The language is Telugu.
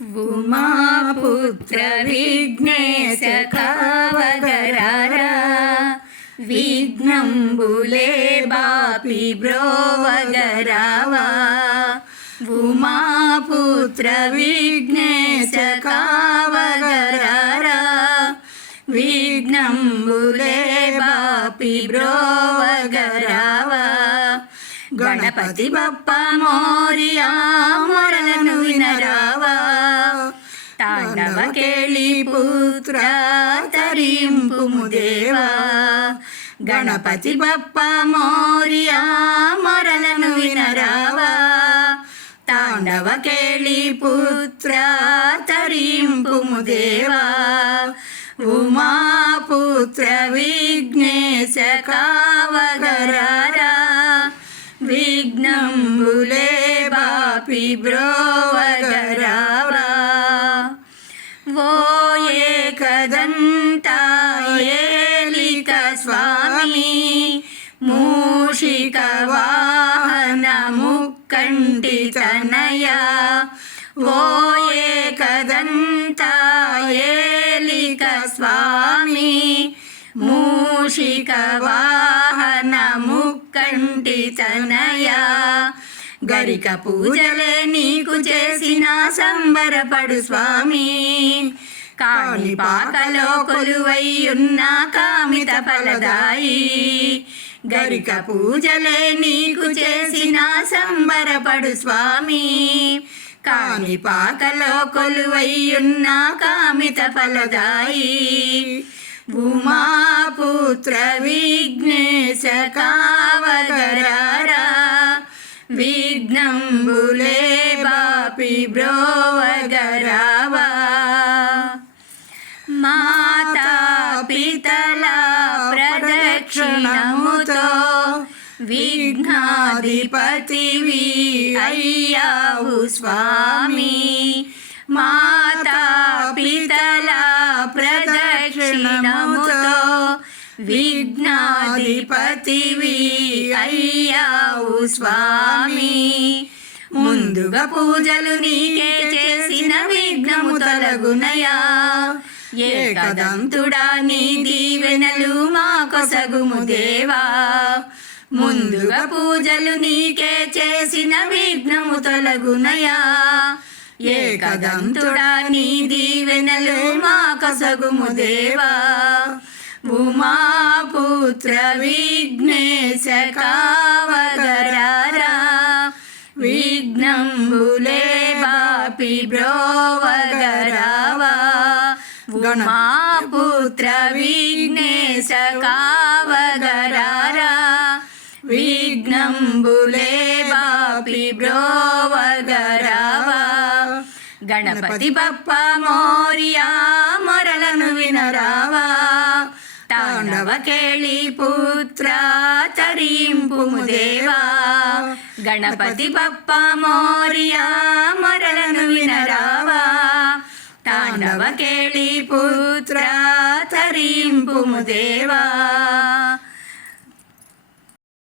ఉమాపుత్ర విఘ్నేశ కావగరారా, విఘ్నంబులే బాపి బ్రోవగరావా. ఉమాపుత్ర విఘ్నేశ కావగరారా, విఘ్నంబులే బాపి బ్రోవగరావా. గణపతి బప్ప మోరియా మొరలను వినరావా, తాండవ కేళి పుత్ర తరింపుము దేవా. గణపతి బప్ప మోరియా మొరలను వినరావా, తాండవ కేళి పుత్ర తరింపుము దేవా. ఉమాపుత్ర విఘ్నేశ కావగరారా, విఘ్నంబులే బాపి బ్రోవగరావా. ఓ ఏకదంత ఏలిక స్వామి, మూషిక వాహన ముక్కంటి తనయ. ఓ ఏకదంత ఏలిక స్వామి, మూషిక వాహన ముక్కంటి తనయ. గరిక పూజలే నీకు చేసిన సంబరపడు స్వామి, కాణిపాకలో కొలువైయున్న కామిత ఫలదాయి. గరిక పూజలే నీకు చేసిన సంబరపడు స్వామి, కాణిపాకలో కొలువైయున్న కామిత ఫలదాయి. ఉమాపుత్ర విఘ్నేశ కావగరారా, విఘ్నంబులే బాపి బ్రోవగరావా. మాతా పితల ప్రదక్షిణముతో విఘ్నాధిపతివి అయ్యావు స్వామి. మాతా పితల ప్రదక్షిణముతో విఘ్నాధిపతివి అయ్యావు స్వామి. ముందుగా పూజలు నీకే చేసిన విఘ్నము తొలగునయా. ఏకదంతుడా నీ దీవెనలు మా కొసగుము దేవా. ముందుగా పూజలు నీకే చేసిన విఘ్నము తొలగునయా. ఏకదంతుడా నీ దీవెనలు మా కొసగుము దేవా. ఉమాపుత్ర విఘ్నేశ కావగరారా, విఘ్నంబులే బాపి బ్రోవగరావా. ఉమాపుత్ర విఘ్నేశ కావగరారా, విఘ్నంబులే బాపి బ్రోవగరావా. గణపతి బప్ప మోరియా మొరలను వినరావా, తాండవ కేళి పుత్ర తరింపుము దేవా. గణపతి బప్ప మోరియా మొరలను వినరావా, తాండవ కేళి పుత్ర తరింపుము దేవా.